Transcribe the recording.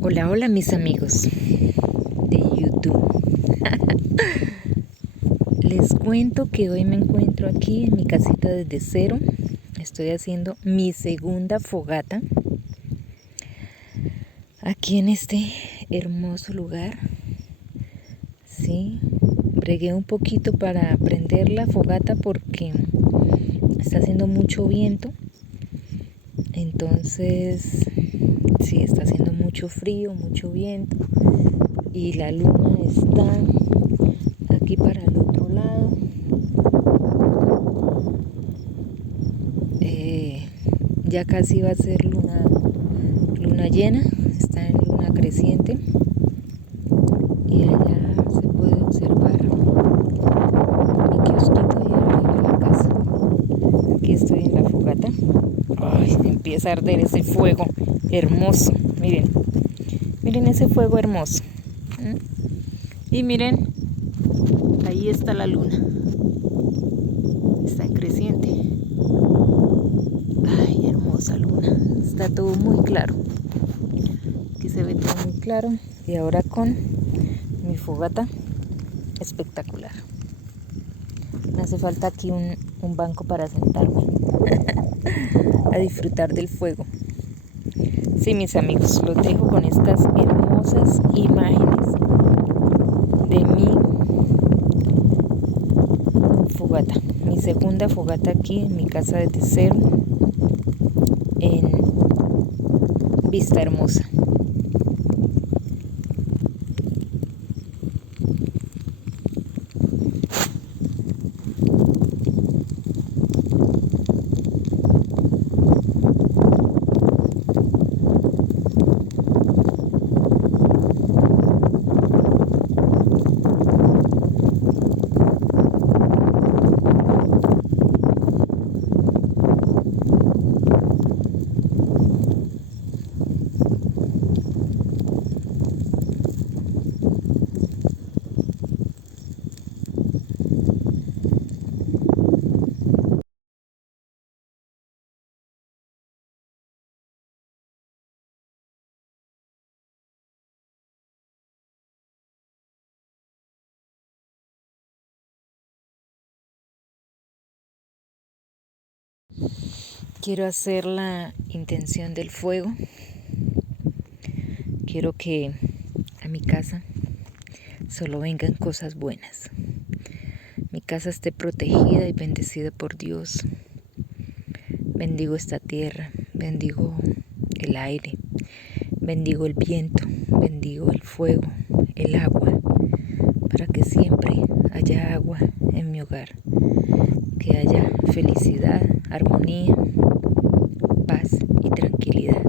Hola, hola mis amigos de YouTube. Les cuento que hoy me encuentro aquí en mi casita desde cero. Estoy haciendo mi segunda fogata aquí en este hermoso lugar. Sí, bregué un poquito para prender la fogata porque está haciendo mucho viento. Entonces, sí, está haciendo mucho frío, mucho viento. Y la luna está aquí para el otro lado. Ya casi va a ser luna llena, está en luna creciente y allá se puede observar mi kiosquito de arriba de la casa. Aquí estoy en la fogata. Ay, empieza a arder ese fuego hermoso. Miren ese fuego hermoso. Y miren, ahí está la luna. Está en creciente. Ay, hermosa luna. Está todo muy claro. Aquí se ve todo muy claro. Y ahora con mi fogata espectacular. Me hace falta aquí un banco para sentarme a disfrutar del fuego. Sí, mis amigos, los dejo con estas hermosas imágenes de mi fogata. Mi segunda fogata aquí en mi casa desde cero, en Vista Hermosa. Quiero hacer la intención del fuego. Quiero que a mi casa solo vengan cosas buenas. Mi casa esté protegida y bendecida por Dios. Bendigo esta tierra, bendigo el aire, bendigo el viento, bendigo el fuego, el agua, para que siempre haya agua en mi hogar, que haya felicidad, armonía, paz y tranquilidad.